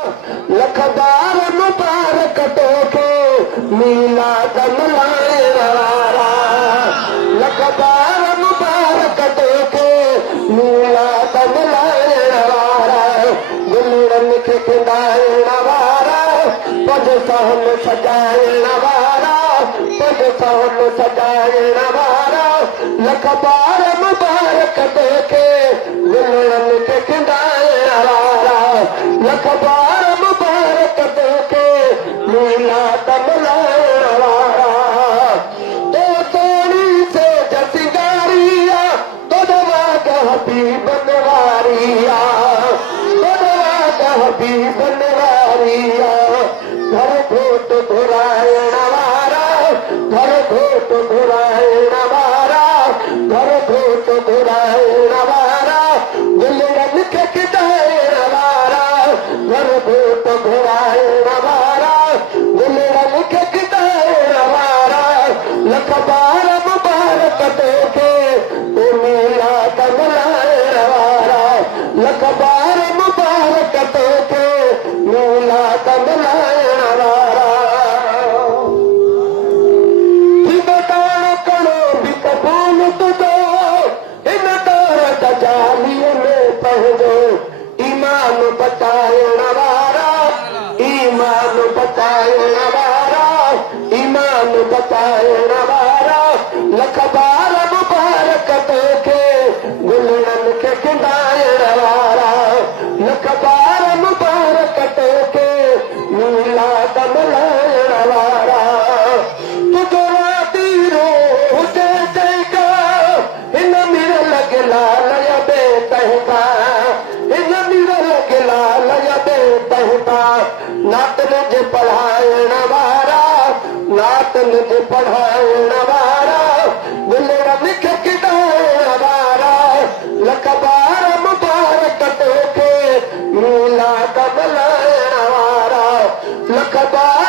लखदार मुबारक तोखे मीलाद मल्हाइण वारा लखदार मुबारक तोखे मीलाद मल्हाइण वारा गुलड़नि खे खिंडाइण वारा पद सहन सजाइण वारा पद सहन सजाइण वारा लखदार मुबारक तोखे गुलड़नि खे खिंडाइण वारा लखदार मुबारक तोखे मीलाद मल्हाइण वारा तो सोणी से जसिंगारिया तो दवा हबीबन वारिया तो दवा हबीबन वारिया घर घोट घुराइण वारा घर घोट घुराइण वारा घर घोट घुराइण वारा गुलड़नि खे खिंडाइण वारा घर घोट घुराइण वारा गुलड़नि खे खिंडाइण वारा लखदार मुबारक तोखे मीलाद मल्हाइण वारा लखदार मुबारक तोखे मीलाद मल्हाइण वारा हिमताण करो बि क़बूल तुंहिंजो हिन दौर जालीअ में पंहिंजो ईमान बचाइण वारा ईमान बचाइण वारा ईमान बचाइण वारा लखदार मुबारक तोखे गुलड़नि खे खिंडाइण वारा लखदार मुबारक तोखे मीलाद मल्हाइण वारा तुंहिंजो रातीरो हुजे तंहिंखा हिन मिरल गिलाल बे तंहिंखा हिन मिरल गिलाल बे तंहिंखा नातन जे पढ़ाइण वारा नातन जे पढ़ाइण वारा गुलड़नि खे खिंडाइण वारा लखदार मुबारक तोखे मीलाद मल्हाइण वारा लखदार